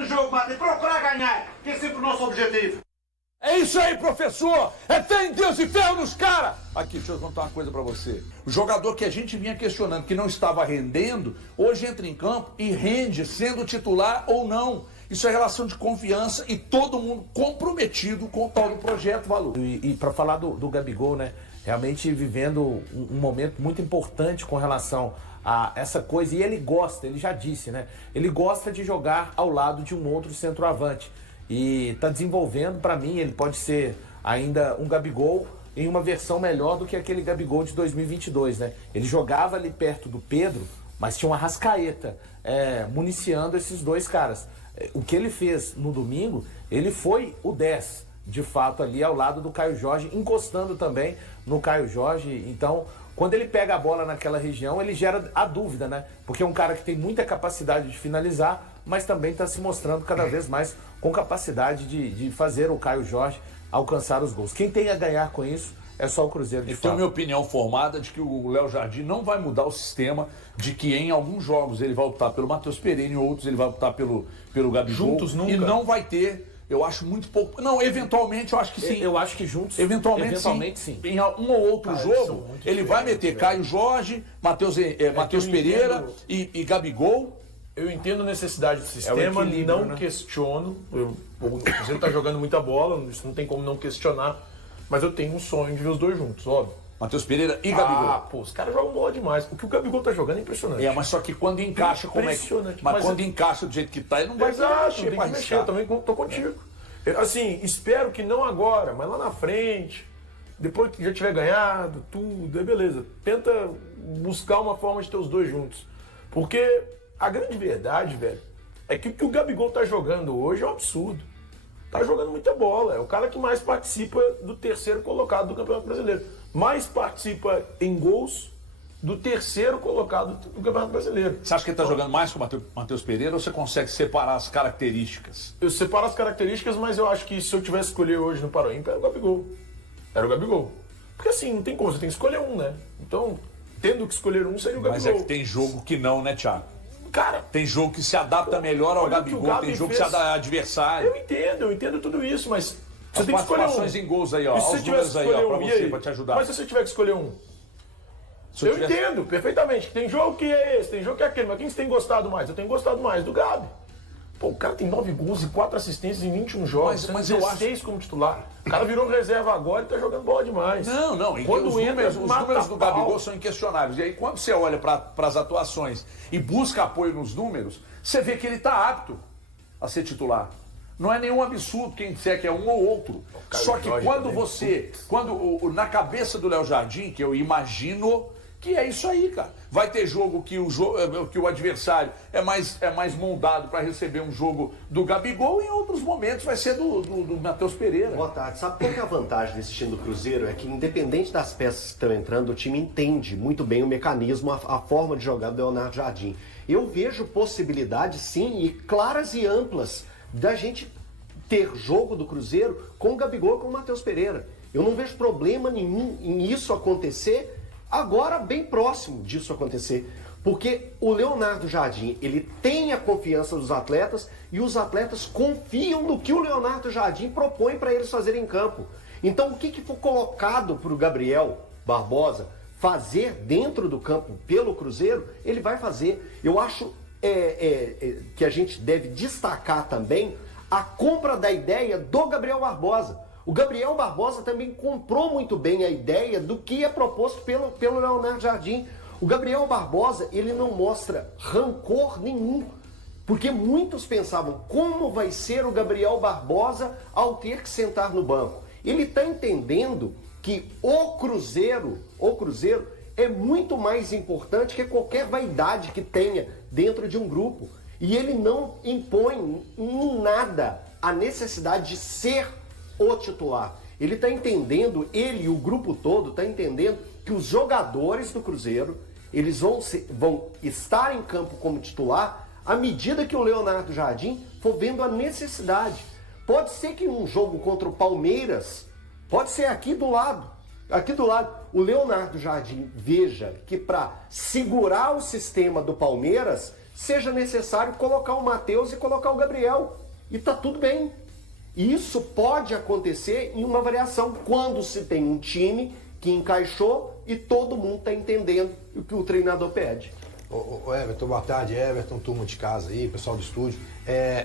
do jogo, Matheus, procurar ganhar, que é sempre o nosso objetivo. É isso aí, professor! É fé em Deus e ferro nos caras! Aqui, deixa eu contar uma coisa pra você. O jogador que a gente vinha questionando, que não estava rendendo, hoje entra em campo e rende, sendo titular ou não. Isso é relação de confiança e todo mundo comprometido com o tal do projeto Valor. E para falar do Gabigol, né? Realmente vivendo um momento muito importante com relação a essa coisa. E ele gosta, ele já disse, né? Ele gosta de jogar ao lado de um outro centroavante. E tá desenvolvendo, para mim, ele pode ser ainda um Gabigol em uma versão melhor do que aquele Gabigol de 2022, né? Ele jogava ali perto do Pedro, mas tinha uma Arrascaeta municiando esses dois caras. O que ele fez no domingo, ele foi o 10, de fato, ali ao lado do Caio Jorge, encostando também no Caio Jorge. Então, quando ele pega a bola naquela região, ele gera a dúvida, né? Porque é um cara que tem muita capacidade de finalizar, mas também está se mostrando cada vez mais com capacidade de fazer o Caio Jorge alcançar os gols. Quem tem a ganhar com isso é só o Cruzeiro de Eu fato. tenho minha opinião formada de que o Léo Jardim não vai mudar o sistema, de que em alguns jogos ele vai optar pelo Matheus Pereira, em outros ele vai optar pelo Gabigol. Juntos nunca. E não vai ter, eu acho muito pouco. Não, eventualmente eu acho que sim. Eu acho que juntos, Eventualmente sim. Em um ou outro jogo, ele vai meter Caio Jorge, Matheus Pereira e Gabigol. Eu entendo a necessidade do sistema, não né? questiono. O Cruzeiro tá jogando muita bola, isso não tem como não questionar. Mas eu tenho um sonho de ver os dois juntos, óbvio. Matheus Pereira e Gabigol. Ah, pô, os caras jogam bola demais. O que o Gabigol tá jogando é impressionante. Mas só que quando encaixa, como é que... Impressionante. Mas quando encaixa do jeito que tá, ele não vai Exato, tem que pra mexer, arriscar. eu também tô contigo. Assim, espero que não agora, mas lá na frente, depois que já tiver ganhado, tudo, aí beleza. Tenta buscar uma forma de ter os dois juntos. Porque a grande verdade, velho, é que o que o Gabigol tá jogando hoje é um absurdo. Tá jogando muita bola, é o cara que mais participa do terceiro colocado do Campeonato Brasileiro. Mais participa em gols do terceiro colocado do Campeonato Brasileiro. Você acha que ele tá jogando mais com o Matheus Pereira ou você consegue separar as características? Eu separo as características, mas eu acho que se eu tivesse que escolher hoje no Paroímpa, era o Gabigol. Era o Gabigol. Porque assim, não tem como, você tem que escolher um, né? Então, tendo que escolher um, seria o Gabigol. Mas é que tem jogo que não, né, Thiago? Cara, tem jogo que se adapta melhor ao Gabigol, tem jogo que se adapta ao adversário. Eu entendo tudo isso, mas você As tem que escolher um. participações em gols aí, ó. E se Olha você os tivesse números aí, escolher ó, pra um, você, pra te ajudar. Mas se você tiver que escolher um, eu entendo perfeitamente. Tem jogo que é esse, tem jogo que é aquele, mas quem você tem gostado mais? Eu tenho gostado mais do Gabi. Pô, o cara tem 9 gols e 4 assistências em 21 jogos, mas tem eu 16 como titular. O cara virou reserva agora e tá jogando bola demais. Não. Quando os entra, números do Gabigol são inquestionáveis. E aí, quando você olha para as atuações e busca apoio nos números, você vê que ele está apto a ser titular. Não é nenhum absurdo quem disser que é um ou outro. Só que quando na cabeça do Léo Jardim, que eu imagino que é isso aí, cara. Vai ter jogo que o adversário é mais moldado para receber um jogo do Gabigol e em outros momentos vai ser do Matheus Pereira. Boa tarde. Sabe qual que é a vantagem desse time do Cruzeiro? É que independente das peças que estão entrando, o time entende muito bem o mecanismo, a forma de jogar do Leonardo Jardim. Eu vejo possibilidades, sim, e claras e amplas, da gente ter jogo do Cruzeiro com o Gabigol e com o Matheus Pereira. Eu não vejo problema nenhum em isso acontecer agora, bem próximo disso acontecer. Porque o Leonardo Jardim, ele tem a confiança dos atletas e os atletas confiam no que o Leonardo Jardim propõe para eles fazerem em campo. Então, o que for colocado para o Gabriel Barbosa fazer dentro do campo pelo Cruzeiro, ele vai fazer. Eu acho que a gente deve destacar também a compra da ideia do Gabriel Barbosa. O Gabriel Barbosa também comprou muito bem a ideia do que é proposto pelo Leonardo Jardim. O Gabriel Barbosa, ele não mostra rancor nenhum, porque muitos pensavam como vai ser o Gabriel Barbosa ao ter que sentar no banco. Ele está entendendo que o Cruzeiro é muito mais importante que qualquer vaidade que tenha dentro de um grupo. E ele não impõe em nada a necessidade de ser o titular. Ele está entendendo, ele e o grupo todo está entendendo que os jogadores do Cruzeiro, eles vão estar em campo como titular à medida que o Leonardo Jardim for vendo a necessidade. Pode ser que um jogo contra o Palmeiras, pode ser aqui do lado, o Leonardo Jardim veja que para segurar o sistema do Palmeiras seja necessário colocar o Matheus e colocar o Gabriel. E tá tudo bem. Isso pode acontecer em uma variação, quando se tem um time que encaixou e todo mundo está entendendo o que o treinador pede. Ô Everton, boa tarde, Everton, turma de casa aí, pessoal do estúdio.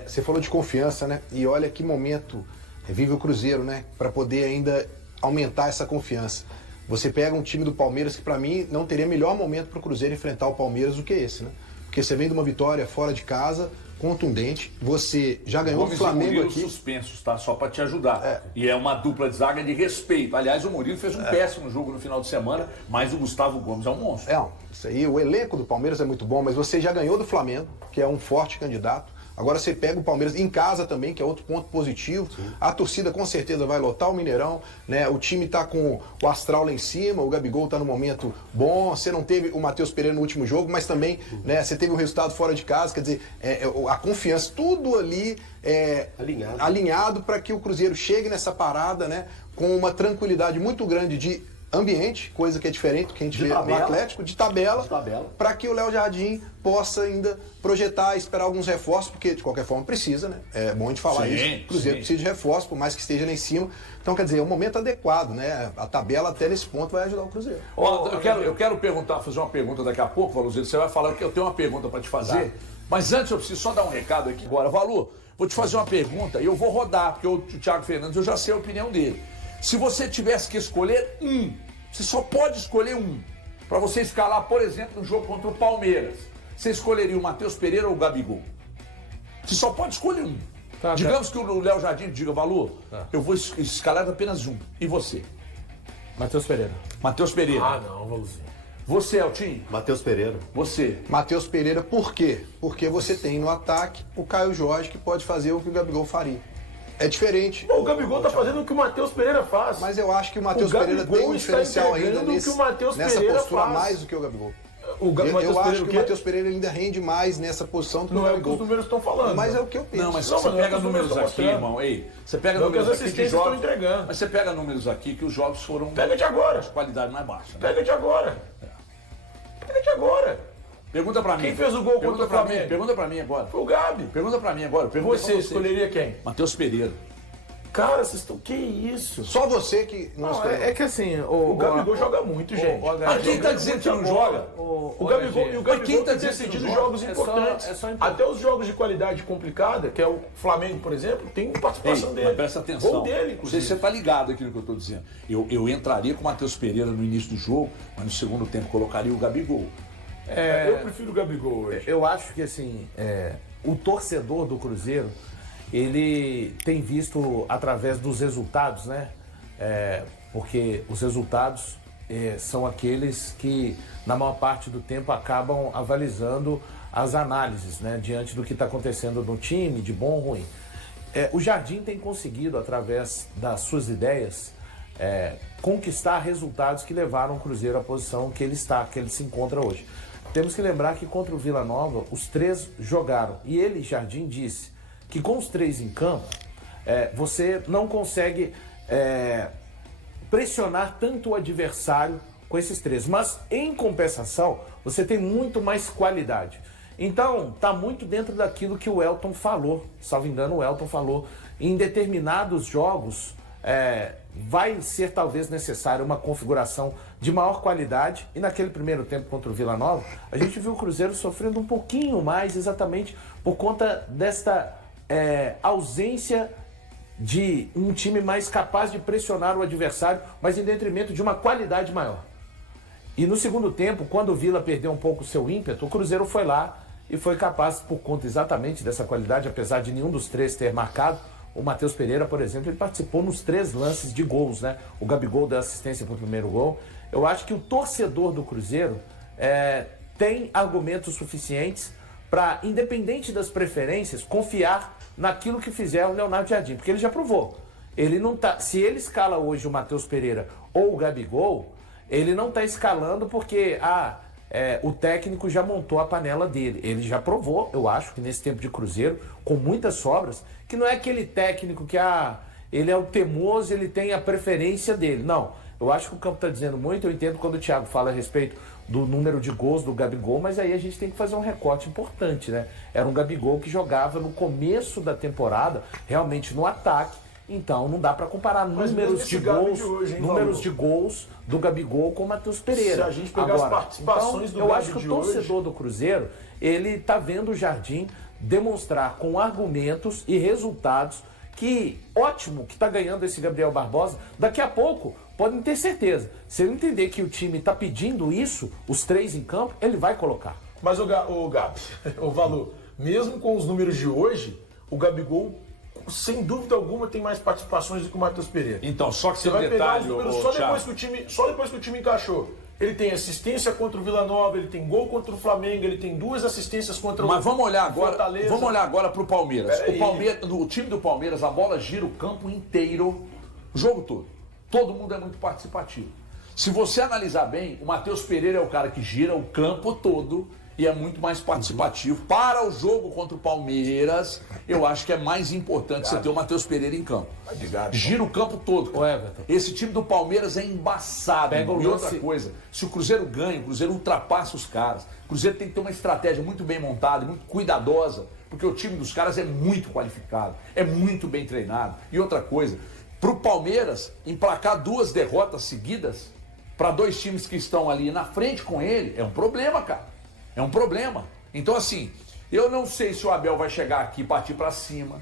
Você falou de confiança, né? E olha que momento vive o Cruzeiro, né? Para poder ainda aumentar essa confiança. Você pega um time do Palmeiras que, para mim, não teria melhor momento para o Cruzeiro enfrentar o Palmeiras do que esse, né? Porque você vem de uma vitória fora de casa, contundente, você já ganhou do Gomes Flamengo e Murilo aqui. suspensos, tá? Só para te ajudar. E é uma dupla de zaga de respeito. Aliás, o Murilo fez um péssimo jogo no final de semana, mas o Gustavo Gomes é um monstro. Isso aí, o elenco do Palmeiras é muito bom, mas você já ganhou do Flamengo, que é um forte candidato. Agora você pega o Palmeiras em casa também, que é outro ponto positivo. Sim. A torcida com certeza vai lotar o Mineirão, né? O time tá com o astral lá em cima, o Gabigol tá no momento bom. Você não teve o Matheus Pereira no último jogo, mas também, né, você teve o resultado fora de casa, quer dizer, a confiança, tudo ali alinhado para que o Cruzeiro chegue nessa parada, né, com uma tranquilidade muito grande de ambiente, coisa que é diferente do que a gente vê no Atlético, de tabela. Para que o Léo Jardim possa ainda projetar, esperar alguns reforços, porque de qualquer forma precisa, né? É bom a gente falar isso. O Cruzeiro precisa de reforços, por mais que esteja lá em cima. Então, quer dizer, é um momento adequado, né? A tabela até nesse ponto vai ajudar o Cruzeiro. Eu quero fazer uma pergunta daqui a pouco, Valuzinho. Você vai falar que eu tenho uma pergunta para te fazer. Mas antes eu preciso só dar um recado aqui agora. Valu, vou te fazer uma pergunta e eu vou rodar, porque o Thiago Fernandes, eu já sei a opinião dele. Se você tivesse que escolher você só pode escolher para você escalar, por exemplo, no jogo contra o Palmeiras, você escolheria o Matheus Pereira ou o Gabigol? Você só pode escolher Digamos que o Léo Jardim diga, Valu, eu vou escalar apenas E você? Matheus Pereira. Matheus Pereira. Ah, não, Valuzinho. Você, Eltinho? Matheus Pereira. Você? Matheus Pereira, por quê? Porque você tem no ataque o Caio Jorge, que pode fazer o que o Gabigol faria. É diferente. O Gabigol tá fazendo o que o Matheus Pereira faz. Mas eu acho que o Matheus Pereira tem um diferencial ainda nessa postura mais do que o Gabigol. Eu acho que o Matheus Pereira ainda rende mais nessa posição do que o Gabigol. Não é o que os números estão falando. Mas é o que eu penso. Não, mas você pega números aqui, irmão. Você pega números aqui de jogos. Mas você pega números aqui que os jogos foram Pega de agora. de qualidade mais baixa. Né? Pega de agora. Pega de agora. Pergunta pra mim. Quem fez o gol contra o Flamengo? Pergunta pra mim agora. Foi o Gabi. Pergunta pra mim agora. Você escolheria quem? Matheus Pereira. Cara, vocês estão... Que isso? Só você que não escolheu. É que assim... O Gabigol joga muito, gente. Mas quem tá dizendo que não joga? O Gabigol tem decidido jogos importantes. Até os jogos de qualidade complicada, que é o Flamengo, por exemplo, tem participação dele. Mas presta atenção. Gol dele, inclusive. Você tá ligado aqui no que eu tô dizendo. Eu entraria com o Matheus Pereira no início do jogo, mas no segundo tempo colocaria o Gabigol. Eu prefiro o Gabigol hoje. Eu acho que assim, o torcedor do Cruzeiro, ele tem visto através dos resultados, né? Porque os resultados são aqueles que, na maior parte do tempo, acabam avalizando as análises, né? Diante do que está acontecendo no time, de bom ou ruim. O Jardim tem conseguido, através das suas ideias, conquistar resultados que levaram o Cruzeiro à posição que ele se encontra hoje. Temos que lembrar que contra o Vila Nova, os três jogaram. E ele, Jardim, disse que com os três em campo, você não consegue pressionar tanto o adversário com esses três. Mas, em compensação, você tem muito mais qualidade. Então, está muito dentro daquilo que o Elton falou. Salvo engano, o Elton falou. Em determinados jogos, vai ser talvez necessária uma configuração de maior qualidade. E naquele primeiro tempo contra o Vila Nova, a gente viu o Cruzeiro sofrendo um pouquinho mais, exatamente por conta desta ausência de um time mais capaz de pressionar o adversário, mas em detrimento de uma qualidade maior. E no segundo tempo, quando o Vila perdeu um pouco o seu ímpeto, o Cruzeiro foi lá e foi capaz, por conta exatamente dessa qualidade, apesar de nenhum dos três ter marcado. O Matheus Pereira, por exemplo, ele participou nos 3 lances de gols, né? O Gabigol deu assistência para o primeiro gol. Eu acho que o torcedor do Cruzeiro tem argumentos suficientes para, independente das preferências, confiar naquilo que fizer o Leonardo Jardim, porque ele já provou. Ele não tá, se ele escala hoje o Matheus Pereira ou o Gabigol, ele não está escalando porque o técnico já montou a panela dele. Ele já provou, eu acho, que nesse tempo de Cruzeiro, com muitas sobras, que não é aquele técnico que ele é o teimoso, ele tem a preferência dele. Não, eu acho que o campo está dizendo muito, eu entendo quando o Thiago fala a respeito do número de gols do Gabigol, mas aí a gente tem que fazer um recorte importante, né? Era um Gabigol que jogava no começo da temporada, realmente no ataque, então não dá para comparar números de gols, de gols do Gabigol com o Matheus Pereira. Se a gente pegar as participações do eu Gabi acho que o de torcedor hoje... do Cruzeiro, ele tá vendo o Jardim demonstrar com argumentos e resultados que ótimo que está ganhando esse Gabriel Barbosa. Daqui a pouco, podem ter certeza, se ele entender que o time está pedindo isso, os 3 em campo, ele vai colocar. Mas o Gabi, o Valu, mesmo com os números de hoje, o Gabigol, sem dúvida alguma, tem mais participações do que o Matheus Pereira. Então, só que Você vai pegar os números só Thiago, depois que o time encaixou. Ele tem assistência contra o Vila Nova, ele tem gol contra o Flamengo, ele tem 2 assistências contra o Mas vamos olhar Fortaleza. para o Palmeiras. O time do Palmeiras, a bola gira o campo inteiro, o jogo todo. Todo mundo é muito participativo. Se você analisar bem, o Matheus Pereira é o cara que gira o campo todo e é muito mais participativo. Para o jogo contra o Palmeiras, eu acho que é mais importante você ter o Matheus Pereira em campo. Gira o campo todo. Esse time do Palmeiras é embaçado. E outra coisa, se o Cruzeiro ganha, o Cruzeiro ultrapassa os caras. O Cruzeiro tem que ter uma estratégia muito bem montada, muito cuidadosa, porque o time dos caras é muito qualificado, é muito bem treinado. E outra coisa, para o Palmeiras emplacar 2 derrotas seguidas para 2 times que estão ali na frente com ele, é um problema, cara. É um problema. Então, assim, eu não sei se o Abel vai chegar aqui e partir para cima,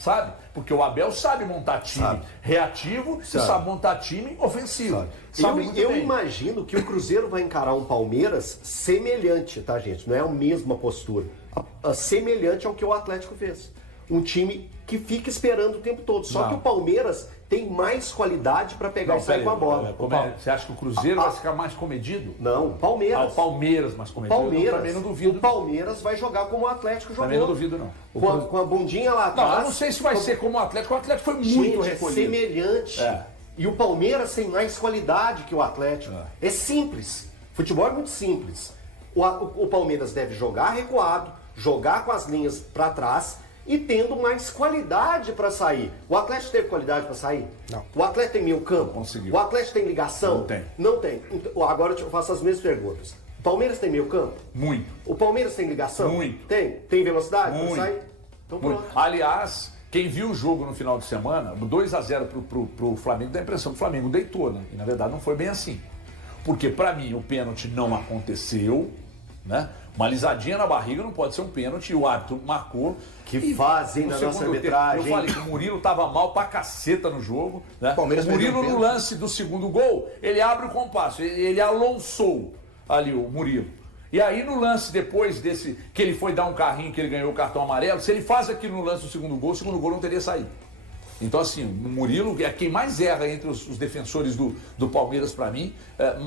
sabe? Porque o Abel sabe montar time reativo e sabe montar time ofensivo. Eu imagino que o Cruzeiro vai encarar um Palmeiras semelhante, tá, gente? Não é a mesma postura. Semelhante ao que o Atlético fez. Um time que fica esperando o tempo todo. Só que o Palmeiras tem mais qualidade para pegar e sair com a bola. Você acha que o Cruzeiro vai ficar mais comedido? Não, o Palmeiras. O Palmeiras mais comedido. Palmeiras, eu também não duvido. O Palmeiras vai jogar como o Atlético jogou. Também não duvido, não. Com a bundinha lá atrás. Não, eu não sei se vai ser como o Atlético. O Atlético foi muito recolhido. É semelhante. E o Palmeiras tem mais qualidade que o Atlético. É simples. Futebol é muito simples. O Palmeiras deve jogar recuado, jogar com as linhas para trás e tendo mais qualidade para sair. O Atlético teve qualidade para sair? Não. O Atlético tem meio campo? Conseguiu. O Atlético tem ligação? Não tem. Não tem. Então, agora eu faço as mesmas perguntas. O Palmeiras tem meio campo? Muito. O Palmeiras tem ligação? Muito. Tem? Tem velocidade Muito. para sair? Então muito. pronto. Aliás, quem viu o jogo no final de semana, 2-0 pro Flamengo, dá a impressão que o Flamengo deitou, né? E na verdade não foi bem assim. Porque para mim o pênalti não aconteceu, né? Uma alisadinha na barriga não pode ser um pênalti, e o árbitro marcou. Que fazem na nossa arbitragem. Eu falei que o Murilo tava mal pra caceta no jogo, né? Palmeiras O Murilo, perdeu um no lance do segundo gol, ele abre o compasso, ele alonçou ali o Murilo. E aí no lance depois desse, que ele foi dar um carrinho, que ele ganhou o cartão amarelo, se ele faz aquilo no lance do segundo gol, o segundo gol não teria saído. Então assim, o Murilo é quem mais erra entre os defensores do Palmeiras pra mim,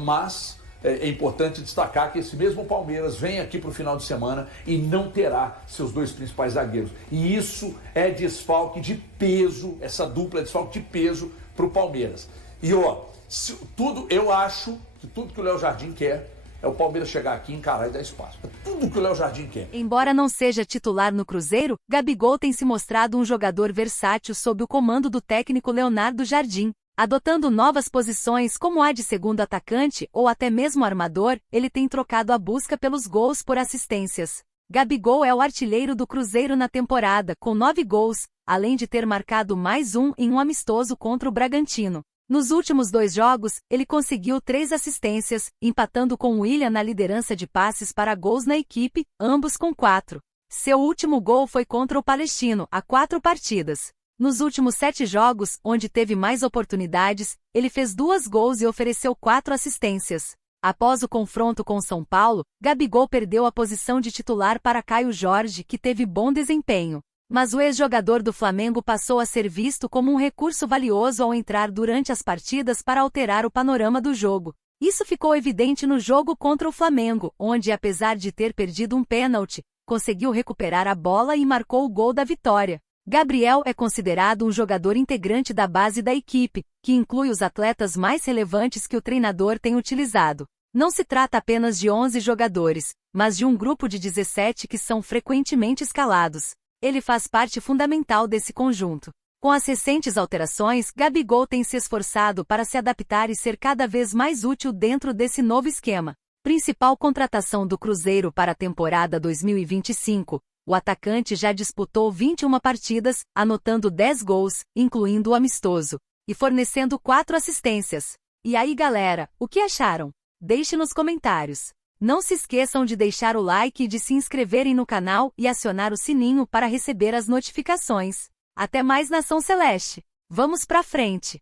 mas é importante destacar que esse mesmo Palmeiras vem aqui para o final de semana e não terá seus 2 principais zagueiros. E isso é desfalque de peso, essa dupla é desfalque de peso para o Palmeiras. E eu acho que tudo que o Léo Jardim quer é o Palmeiras chegar aqui, encarar e dar espaço. É tudo que o Léo Jardim quer. Embora não seja titular no Cruzeiro, Gabigol tem se mostrado um jogador versátil sob o comando do técnico Leonardo Jardim. Adotando novas posições como a de segundo atacante ou até mesmo armador, ele tem trocado a busca pelos gols por assistências. Gabigol é o artilheiro do Cruzeiro na temporada, com 9 gols, além de ter marcado mais um em um amistoso contra o Bragantino. Nos últimos 2 jogos, ele conseguiu 3 assistências, empatando com o Willian na liderança de passes para gols na equipe, ambos com 4. Seu último gol foi contra o Palestino, há 4 partidas. Nos últimos 7 jogos, onde teve mais oportunidades, ele fez 2 gols e ofereceu 4 assistências. Após o confronto com São Paulo, Gabigol perdeu a posição de titular para Caio Jorge, que teve bom desempenho. Mas o ex-jogador do Flamengo passou a ser visto como um recurso valioso ao entrar durante as partidas para alterar o panorama do jogo. Isso ficou evidente no jogo contra o Flamengo, onde, apesar de ter perdido um pênalti, conseguiu recuperar a bola e marcou o gol da vitória. Gabriel é considerado um jogador integrante da base da equipe, que inclui os atletas mais relevantes que o treinador tem utilizado. Não se trata apenas de 11 jogadores, mas de um grupo de 17 que são frequentemente escalados. Ele faz parte fundamental desse conjunto. Com as recentes alterações, Gabigol tem se esforçado para se adaptar e ser cada vez mais útil dentro desse novo esquema. Principal contratação do Cruzeiro para a temporada 2025, o atacante já disputou 21 partidas, anotando 10 gols, incluindo o amistoso, e fornecendo 4 assistências. E aí galera, o que acharam? Deixe nos comentários. Não se esqueçam de deixar o like e de se inscreverem no canal e acionar o sininho para receber as notificações. Até mais, Nação Celeste! Vamos pra frente!